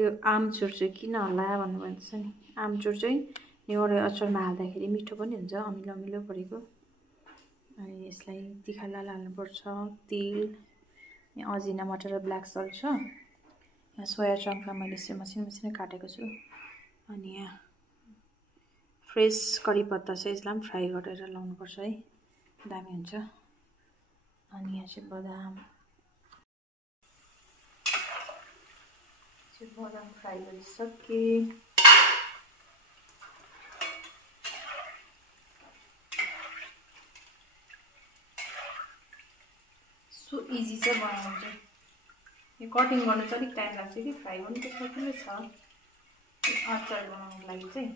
यो आमचुर चाहिँ किन होला भन्नुहुन्छ नि, आमचुर चाहिँ नेउरे अचारमा हाल्दाखेरि मिठो पनि हुन्छ, अमिलो अमिलो परेको। अनि यसलाई तिखालाल हाल्नुपर्छ, तेल, यहाँ अजिना मटर र ब्ल्याक सल्ट छ, यहाँ सोया चङ्कलाई मैले मसिनो मसिनो काटेको छु, अनि यहाँ फ्रेस करी पत्ता चाहिँ यसलाई पनि फ्राई गरेर लाउनुपर्छ है, दामी हुन्छ। अनि यहाँ चाहिँ बदाम फ्राई गरिसके। सो इजी चाहिँ बनाउनु चाहिँ, यो कटिङ गर्नु चाहिँ अलिक टाइम लाग्छ कि, फ्राई गर्नु त सजिलै छ। अचार बनाउनुको लागि चाहिँ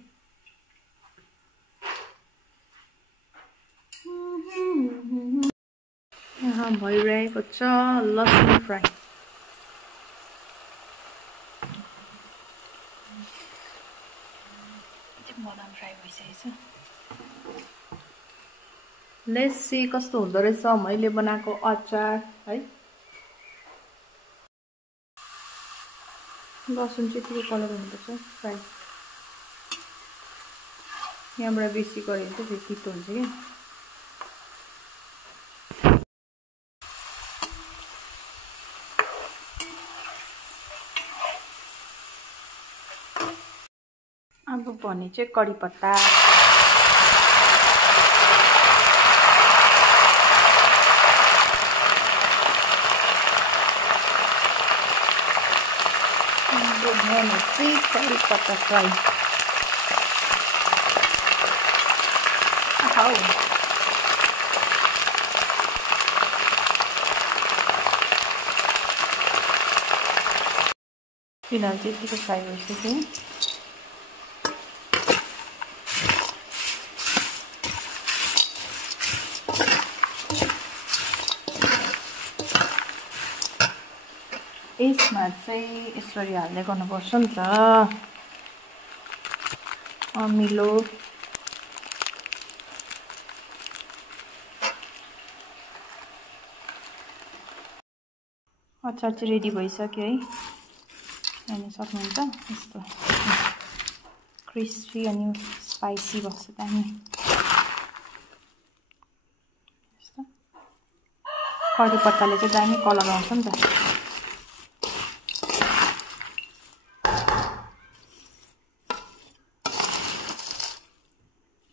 यहाँ भइरहेको छ लसुन फ्राई। बदाम फ्राई भइसकेको छ। लेट्स सी कस्तो हुँदो रहेछ मैले बनाएको अचार है। लसुन चाहिँ यतिको कलर हुनुपर्छ फ्राई, यहाँबाट बेसी गऱ्यो भने चाहिँ फेरि तितो हुन्छ क्या। अब भने चाहिँ कडी पत्ता, कडी पत्ता फ्राई। फिलहाल चाहिँ यतिको फ्राई भइसक्यो। यसमा चाहिँ यसरी हाल्दै गर्नुपर्छ नि त, अमिलो। अचार चाहिँ रेडी भइसक्यो है, हेर्न सक्नुहुन्छ। यस्तो क्रिस्पी अनि स्पाइसी भएको छ दामी। कडी पत्ताले चाहिँ दामी कलर आउँछ नि त।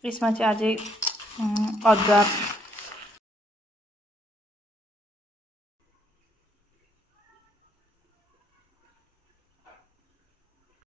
यसमा चाहिँ अझै अदुवा